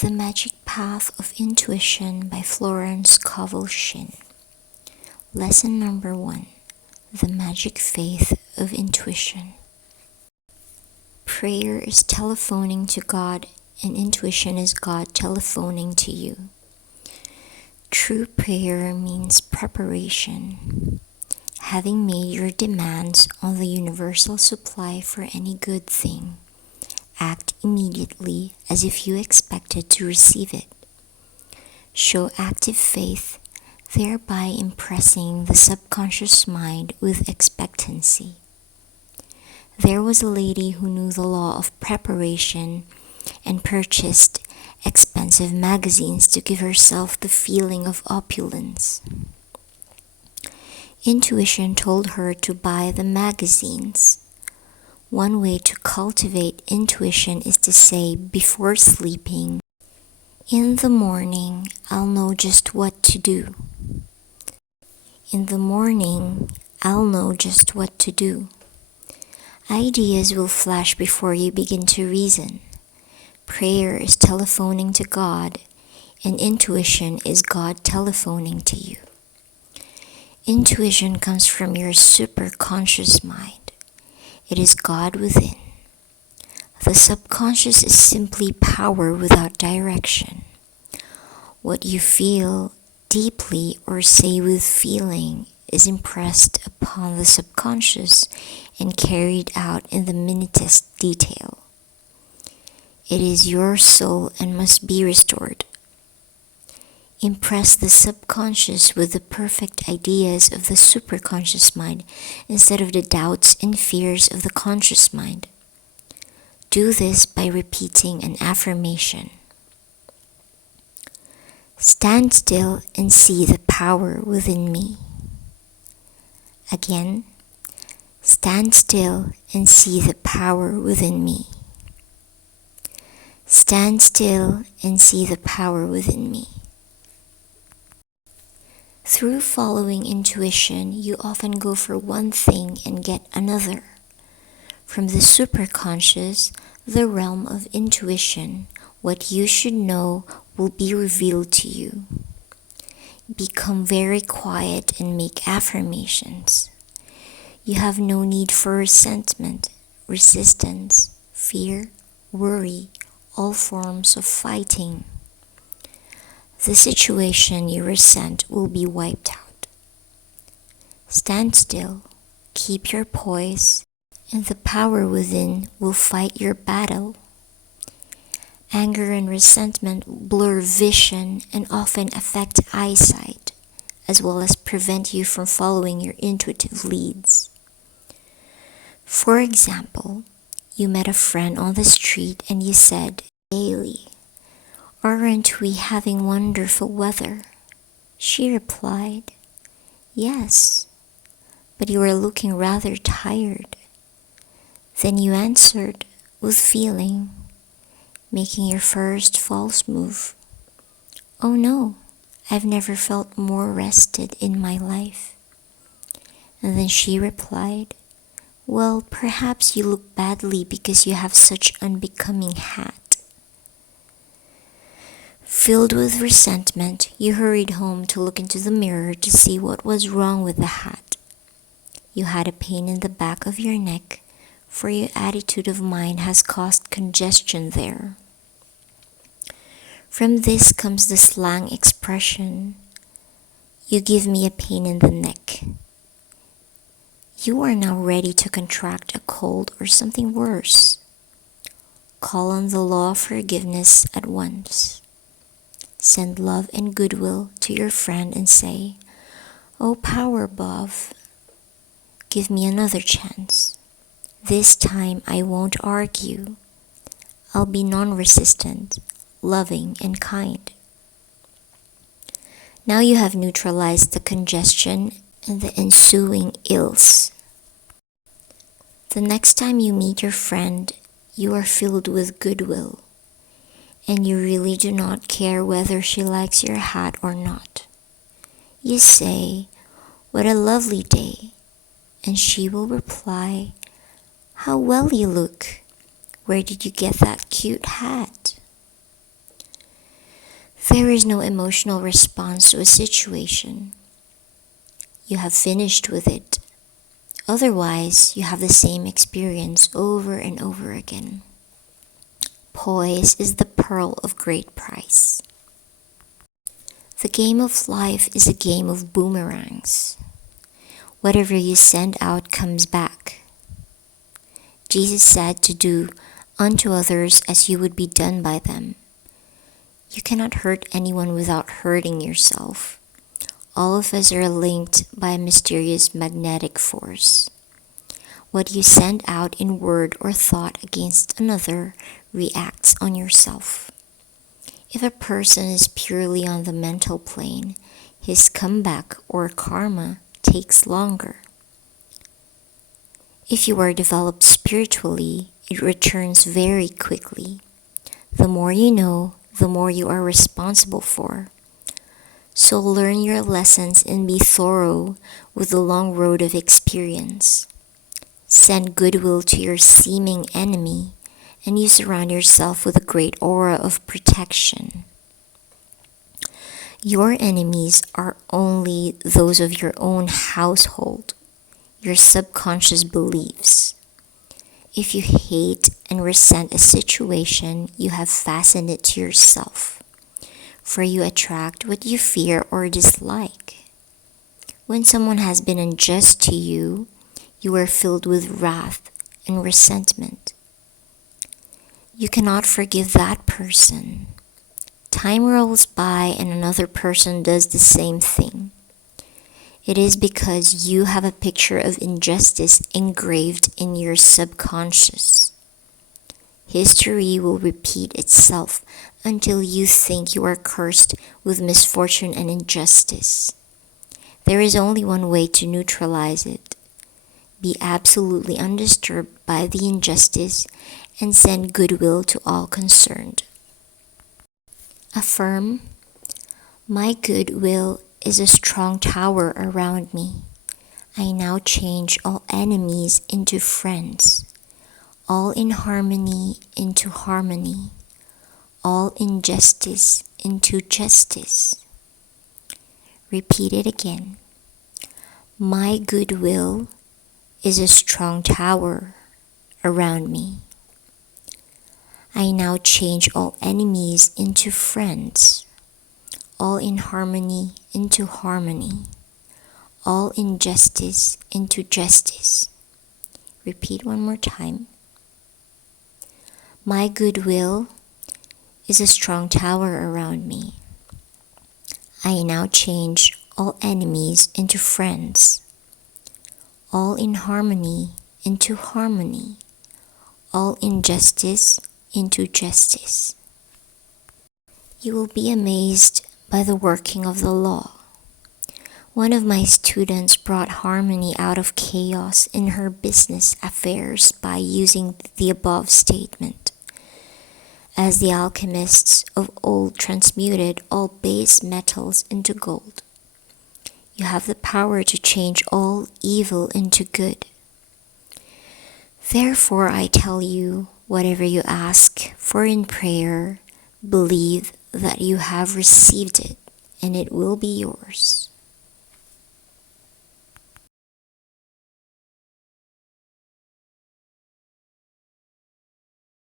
The Magic Path of Intuition by Florence Scovel Shinn. Lesson number 1. The Magic Faith of Intuition. Prayer is telephoning to God, and intuition is God telephoning to you. True prayer means preparation, having made your demands on the universal supply for any good thing. Act immediately as if you expected to receive it. Show active faith, thereby impressing the subconscious mind with expectancy. There was a lady who knew the law of preparation and purchased expensive magazines to give herself the feeling of opulence. Intuition told her to buy the magazines. One way to cultivate intuition is to say before sleeping, "In the morning, I'll know just what to do." In the morning, I'll know just what to do. Ideas will flash before you begin to reason. Prayer is telephoning to God, and intuition is God telephoning to you. Intuition comes from your superconscious mind. It is God within. The subconscious is simply power without direction. What you feel deeply or say with feeling is impressed upon the subconscious and carried out in the minutest detail. It is your soul and must be restored. Impress the subconscious with the perfect ideas of the superconscious mind instead of the doubts and fears of the conscious mind. Do this by repeating an affirmation. Stand still and see the power within me. Again, stand still and see the power within me. Stand still and see the power within me. Through following intuition, you often go for one thing and get another. From the superconscious, the realm of intuition, what you should know will be revealed to you. Become very quiet and make affirmations. You have no need for resentment, resistance, fear, worry, all forms of fighting. The situation you resent will be wiped out. Stand still, keep your poise, and the power within will fight your battle. Anger and resentment blur vision and often affect eyesight, as well as prevent you from following your intuitive leads. For example, you met a friend on the street and you said, "Daily, aren't we having wonderful weather?" She replied, "Yes, but you are looking rather tired." Then you answered with feeling, making your first false move, "Oh no, I've never felt more rested in my life." And then she replied, "Well, perhaps you look badly because you have such unbecoming hat." Filled with resentment, you hurried home to look into the mirror to see what was wrong with the hat. You had a pain in the back of your neck, for your attitude of mind has caused congestion there. From this comes the slang expression, "You give me a pain in the neck." You are now ready to contract a cold or something worse. Call on the law of forgiveness at once. Send love and goodwill to your friend and say, "Oh, power above, give me another chance. This time I won't argue. I'll be non-resistant, loving, and kind." Now you have neutralized the congestion and the ensuing ills. The next time you meet your friend, you are filled with goodwill, and you really do not care whether she likes your hat or not. You say, "What a lovely day," and she will reply, "How well you look. Where did you get that cute hat?" There is no emotional response to a situation. You have finished with it. Otherwise, you have the same experience over and over again. Poise is the pearl of great price. The game of life is a game of boomerangs. Whatever you send out comes back. Jesus said to do unto others as you would be done by them. You cannot hurt anyone without hurting yourself. All of us are linked by a mysterious magnetic force. What you send out in word or thought against another reacts on yourself. If a person is purely on the mental plane, his comeback or karma takes longer. If you are developed spiritually, it returns very quickly. The more you know, the more you are responsible for. So learn your lessons and be thorough with the long road of experience. Send goodwill to your seeming enemy, and you surround yourself with a great aura of protection. Your enemies are only those of your own household, your subconscious beliefs. If you hate and resent a situation, you have fastened it to yourself, for you attract what you fear or dislike. When someone has been unjust to you, you are filled with wrath and resentment. You cannot forgive that person. Time rolls by and another person does the same thing. It is because you have a picture of injustice engraved in your subconscious. History will repeat itself until you think you are cursed with misfortune and injustice. There is only one way to neutralize it. Be absolutely undisturbed by the injustice and send goodwill to all concerned. Affirm, my goodwill is a strong tower around me. I now change all enemies into friends, all inharmony into harmony, all injustice into justice. Repeat it again. My goodwill is a strong tower around me. I now change all enemies into friends, all inharmony into harmony, all injustice into justice. Repeat one more time. My goodwill is a strong tower around me. I now change all enemies into friends, all inharmony into harmony, all injustice into justice. You will be amazed by the working of the law. One of my students brought harmony out of chaos in her business affairs by using the above statement. As the alchemists of old transmuted all base metals into gold, you have the power to change all evil into good. Therefore, I tell you, whatever you ask for in prayer, believe that you have received it, and it will be yours.